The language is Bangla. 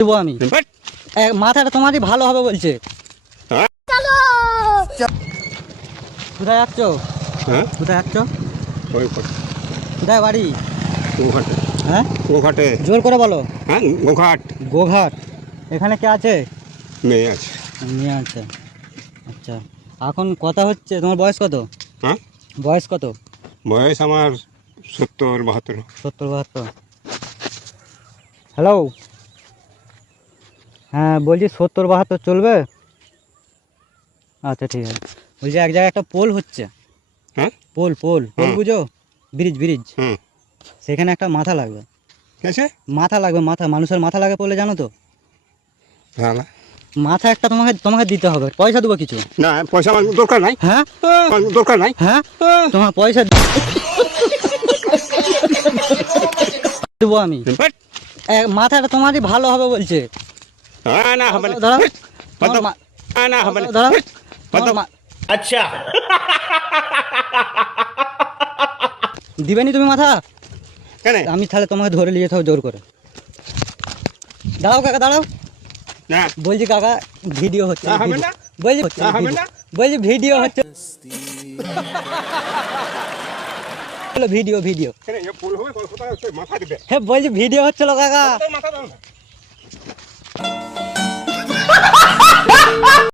দেবো আমি মাথাটা তোমারই ভালো হবে বলছে। কোথায় যাচ্ছ? কোথায় যাচ্ছ? কোথায় বাড়ি? হ্যাঁ গোঘাটে। জোর করে বলো। হ্যাঁ গোঘাট। গোঘাট। এখানে কে আছে? মেয়ে আছে। মেয়ে আছে। আচ্ছা এখন কথা হচ্ছে তোমার বয়স কত? হ্যাঁ বয়স কত? বয়স আমার 70-72। 70-72। হ্যালো, হ্যাঁ বলছি 70-72 চলবে? আচ্ছা ঠিক আছে। বলছি এক জায়গায় একটা পোল হচ্ছে। হ্যাঁ পোল পোল পোল হুম। বুঝো? Bridge bridge. হুম সেখানে একটা মাথা লাগবে। কেসে? মাথা লাগবে, মাথা মানুষের মাথা লাগে পোলে, জানো তো? ভালো মাথা একটা তোমাকে তোমাকে দিতে হবে, পয়সা দেবো কিছু। না, পয়সা আমার দরকার নাই। হ্যাঁ আমার দরকার নাই। হ্যাঁ তোমার পয়সা দেবো আমি। মাথাটা তোমারই ভালো হবে বলছে। হ্যাঁ না হবে না। দাঁড়াও না হবে না। দাঁড়াও। अच्छा দিবেনি তুমি মাথা? কেন? আমি তাহলে তোমাকে ধরে নিয়ে যেতে হবে জোর করে। দাঁড়াও কাকা দাঁড়াও। না বলছি কাকা ভিডিও হচ্ছে। না হবে না। বলছি না হবে না। বলছি ভিডিও হচ্ছে। ভিডিও ভিডিও কেন এ ফুল হবে কোথায় মাথা দিবে? হ্যাঁ বলছি ভিডিও হচ্ছিল কাকা। মাথা দাও না।